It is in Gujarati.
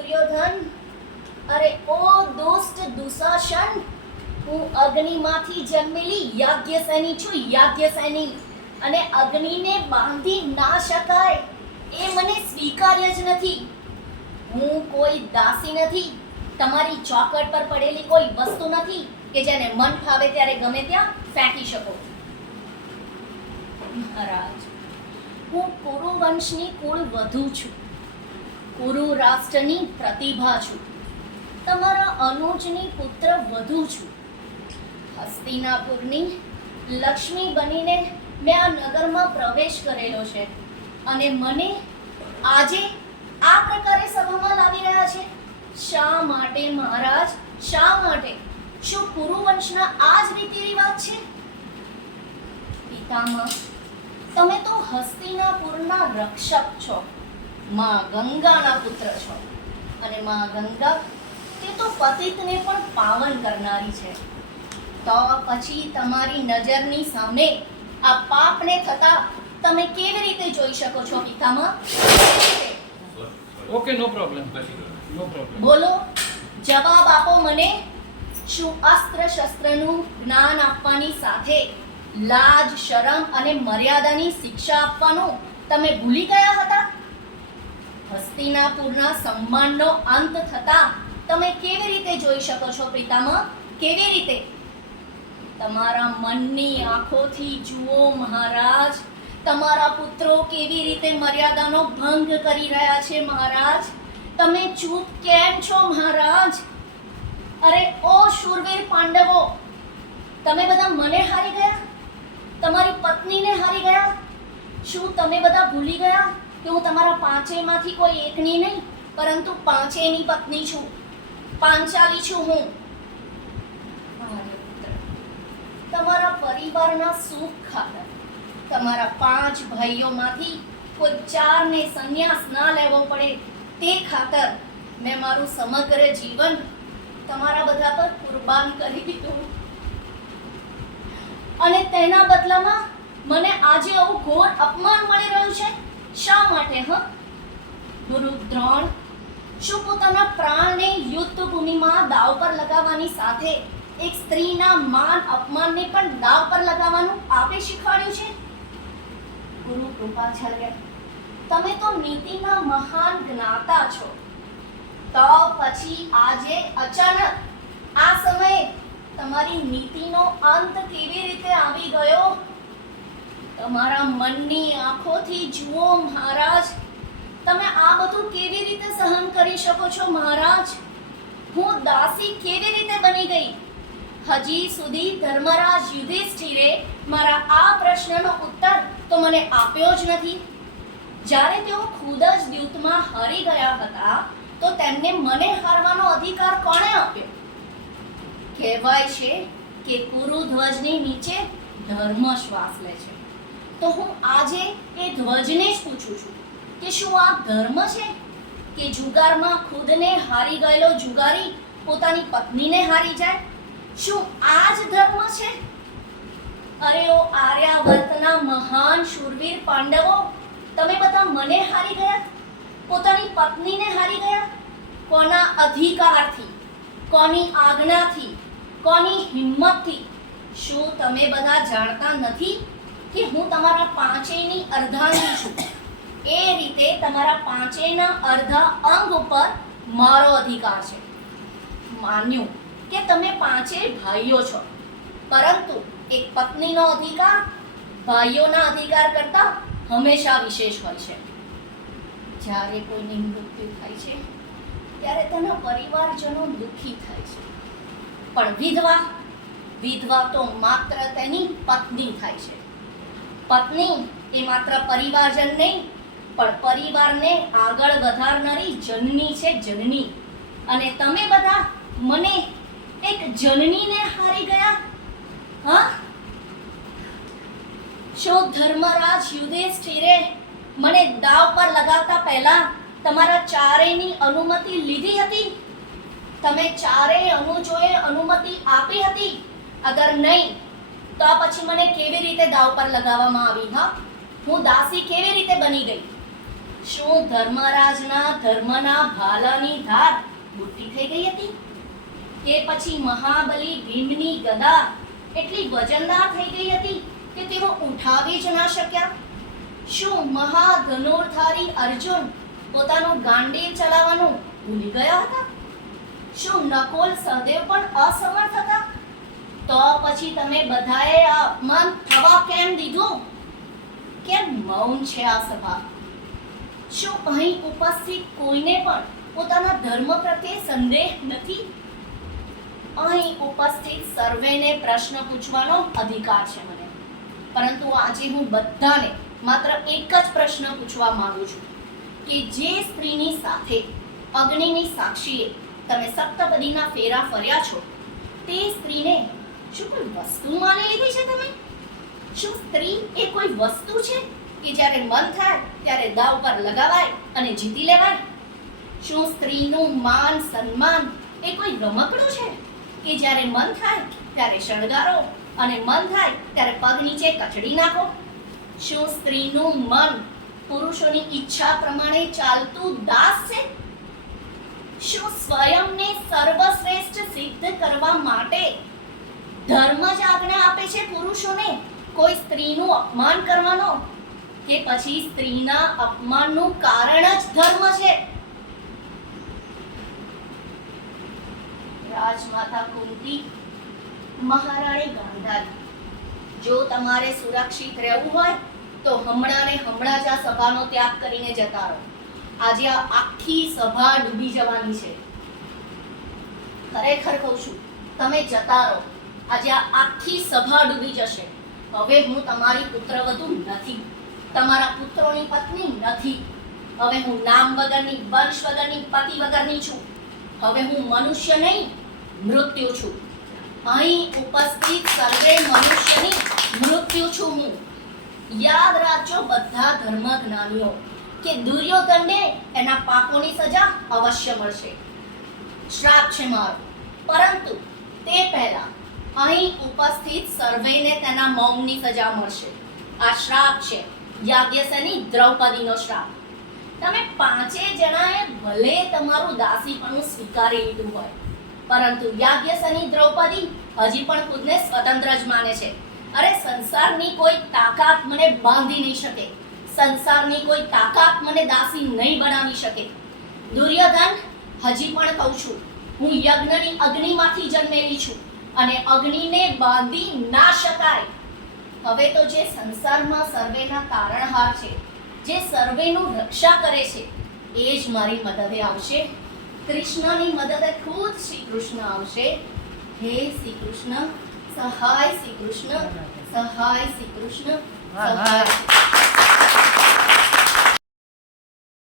દુર્યોધન, અરે ઓ દુષ્ટ દુશાસન, હું અગ્નિમાંથી જન્મેલી યાજ્ઞસેની છું, યાજ્ઞસેની. અને અગ્નિને બાંધી ના શકાય એ મને સ્વીકાર્ય જ નથી. હું કોઈ દાસી નથી, તમારી ચોકટ પર પડેલી કોઈ વસ્તુ નથી કે જેને મન ફાવે ત્યારે ગમે ત્યાં ફેંકી શકો. મહારાજ, હું કુરુ વંશની કુળ વધુ છું, કુરુ રાષ્ટ્રની પ્રતિભા છું, તમારા અનુજની પુત્ર વધુ છું. હસ્તિનાપુરની લક્ષ્મી બનીને મેં આ નગરમાં પ્રવેશ કરેલો છે અને મને આજે આ પ્રકારે સભામાં લાવી રહ્યા છે. શા માટે મહારાજ, શા માટે? શું કુરુવંશના આ જ રીતિ રિવાજ છે? પિતામહ, તમે તો હસ્તિનાપુરના રક્ષક છો, માં ગંગાના પુત્ર છો. અને માં ગંગા તે તો પતિતને પણ પાવન કરનારી છે. તો પછી તમારી નજરની સામે આ પાપને થતા તમે કેવી રીતે જોઈ શકો છો પિતામહ? ઓકે, નો પ્રોબ્લેમ. બોલો, જવાબ આપો મને. શું અસ્ત્ર શસ્ત્રનું જ્ઞાન આપવાની સાથે લાજ, શરમ અને મર્યાદાની શિક્ષા આપવાનું તમે ભૂલી ગયા હતા? હસ્તિનાપુરના સન્માનનો અંત થતા તમે કેવી રીતે જોઈ શકો છો પિતામહ? કેવી રીતે? તમારા મનની આંખોથી જુઓ મહારાજ, તમારા પુત્રો કેવી રીતે મર્યાદાનો ભંગ કરી રહ્યા છે મહારાજ. તમે ચૂપ કેમ છો મહારાજ? અરે ઓ શૂરવીર પાંડવો, તમે બધા મને હારી ગયા, તમારી પત્નીને હારી ગયા. શું તમે બધા ભૂલી ગયા કે હું તમારા પાંચેયમાંથી કોઈ એકની નહીં, પરંતુ પાંચેયની પત્ની છું, પાંચાલી છું હું. તમારા પરિવારના સુખ ખાતર તમારા 5 ભાઈઓમાંથી કોઈ 4ને સંન્યાસ ના લેવો પડે તે ખાતર મેં મારું સમગ્ર જીવન તમારા બધા પર કુરબાન કરી દીધું. અને તેના બદલામાં મને આજે આવું ઘોર અપમાન મળી રહ્યું છે. શા માટે? ગુરુ દ્રોણ, શું પોતાના પ્રાણને યુદ્ધ ભૂમિમાં દાવ પર લગાવવાની સાથે એક સ્ત્રીના માન અપમાનને પણ દાવ પર લગાવવાનું આપે શીખવાડ્યું છે? ગુરુ કૃપાચાર્ય, તમે તો નીતિના મહાન જ્ઞાતા છો. તો પછી આજે અચાનક આ સમયે તમારી નીતિનો અંત કેવી રીતે આવી ગયો? તમારા મનની આંખોથી જુઓ મહારાજ, તમે આ બધું કેવી રીતે સહન કરી શકો છો મહારાજ? હું દાસી કેવી રીતે બની ગઈ? હજી સુધી ધર્મરાજ યુધિષ્ઠિરે મારા આ પ્રશ્નનો ઉત્તર તો મને આપ્યો જ નથી. જ્યારે તેઓ ખુદ જ દ્યુતમાં હારી ગયા હતા તો તેમને મને હારવાનો અધિકાર કોણે આપ્યો? કહેવાય છે કે કુરુ ધ્વજની નીચે ધર્મ શ્વાસ લે છે. તો હું આજે એ ધ્વજને જ પૂછું છું કે શું આ ધર્મ છે કે જુગારમાં ખુદને હારી ગયેલો જુગારી પોતાની પત્નીને હારી જાય? શું આ જ ધર્મ છે? અરે ઓ આર્યાવર્તના મહાન શૂરવીર પાંડવો, તમે બધા મને હારી ગયા, પોતાની પત્નીને હારી ગયા. કોના અધિકારથી, કોની આજ્ઞાથી, કોની હિંમતથી? શું તમે બધા જાણતા નથી કે હું તમારા પાંચેયની અર્ધાંગી છું? એ રીતે તમારા પાંચેયના અર્ધા અંગ ઉપર મારો અધિકાર છે. માન્યું કે તમે પાંચેય ભાઈઓ છો, પરંતુ એક પત્નીનો અધિકાર ભાઈઓના અધિકાર કરતા હંમેશા વિશેષ હોય છે. જ્યારે કોઈની મૃત્યુ થાય છે ત્યારે તેના પરિવારજનો દુઃખી થાય છે, પણ વિધવા તો માત્ર તેની પત્ની થાય છે. પત્ની એ માત્ર પરિવારજન નહીં, પણ પરિવારને આગળ વધારનારી જનની છે, જનની. અને તમે બધા મને એક જનનીને હારી ગયા. શું ધર્મરાજ યુધિષ્ઠિરે મને દાવ પર લગાવતા પહેલા તમારા ચારેયની અનુમતિ લીધી હતી? તમે ચારેય અનુજોએ અનુમતિ આપી હતી? અગર નહીં તો પછી મને કેવી રીતે દાવ પર લગાવવામાં આવી? હું દાસી કેવી રીતે બની ગઈ? શું ધર્મરાજના ધર્મના ભાલાની ધાર બુટ્ટી થઈ ગઈ હતી? કે પછી મહાબલી ભીમની ગદા એટલી વજનદાર થઈ ગઈ હતી કે તેઓ ઉઠાવી જ ના શક્યા? શું મહાધનુર્ધારી અર્જુન પોતાનું ગાંડીવ ચલાવવાનું ભૂલી ગયા હતા? શું નકુલ સહદેવ પણ અસમર્થ હતા? તો પછી તમે બધાએ આ અપમાન થવા કેમ દીધું? કેમ મૌન છે આ સભા? શું અહીં ઉપસ્થિત કોઈને પણ પોતાના ધર્મ પ્રત્યે સંદેહ નથી? અહીં ઉપસ્થિત સર્વેને પ્રશ્ન પૂછવાનો અધિકાર છે મને, પરંતુ આજે હું બધાને માત્ર એક જ પ્રશ્ન પૂછવા માંગુ છું કે જે સ્ત્રીની સાથે અગ્નિની સાક્ષીએ તમે સપ્તપદીના ફેરા ફર્યા છો, તે સ્ત્રીને શું કોઈ વસ્તુ માની લીધી છે તમે? શું સ્ત્રી એ કોઈ વસ્તુ છે કે જ્યારે મન થાય ત્યારે દાવ પર લગાવાય અને જીતી લેવાય? શું સ્ત્રીનું માન સન્માન એ કોઈ રમકડું છે કે જ્યારે મન થાય ત્યારે શણગારો અને મન થાય ત્યારે પગ નીચે કચડી નાખો? શું સ્ત્રીનું મન પુરુષોની ઈચ્છા પ્રમાણે ચાલતું દાસ છે? શું સ્વયંને સર્વશ્રેષ્ઠ સિદ્ધ કરવા માટે ધર્મ જ આજ્ઞા આપે છે પુરુષોને કોઈ સ્ત્રીનું અપમાન કરવાનો? કે પછી સ્ત્રીના અપમાનનું કારણ જ ધર્મ છે? રાજમાતા કુંતી, મહારાણી ગાંધારી, જો તમારે સુરક્ષિત રહેવું હોય તો હમણાં ને હમણાં જ આ સભાનો ત્યાગ કરીને જતા રહો. આજે આ આખી સભા ડૂબી જવાની છે. ખરેખર કહું છું, તમે જતા રહો. આજે આ આખી સભા ડૂબી જશે. હવે હું તમારી પુત્રવધુ નથી, તમારા પુત્રોની પત્ની નથી. હવે હું નામ વગરની, વંશ વગરની, પતિ વગરની છું. હવે હું મનુષ્ય નહીં, મૃત્યુ છું. અહીં ઉપસ્થિત સર્વે મનુષ્યની મૃત્યુ છું હું. યાદ રાખજો બધા ધર્મજ્ઞાનીઓ કે દુર્યોધનને એના પાપોની સજા અવશ્ય મળશે. શ્રાપ છે મારો. પરંતુ તે પહેલા અહીં ઉપસ્થિત સર્વેને તેના મૌનની સજા મળશે. આ શ્રાપ છે યાજ્ઞસેની દ્રૌપદીનો શ્રાપ. તમે પાંચે જણાએ ભલે તમારું દાસીપણું સ્વીકારી લીધું હોય, પરંતુ યાજ્ઞસેની દ્રૌપદી હજી પણ ખુદને સ્વતંત્ર જ માને છે. અરે સંસારની કોઈ તાકાત મને બાંધી નહીં શકે, સંસારની કોઈ તાકાત મને દાસી નહીં બનાવી શકે. દુર્યોધન, હજી પણ કહું છું, હું યજ્ઞની અગ્નિમાંથી જન્મેલી છું અને અગ્નિને બાંધી ના શકાય. હવે તો જે સંસારમાં સર્વેના તારણહાર છે, જે સર્વેનું રક્ષા કરે છે, એ જ મારી મદદે આવશે. કૃષ્ણની મદદે ખુદ શ્રી કૃષ્ણ આવશે. હે શ્રી કૃષ્ણ, સહાય શ્રી કૃષ્ણ, સહાય શ્રી કૃષ્ણ, સહાય.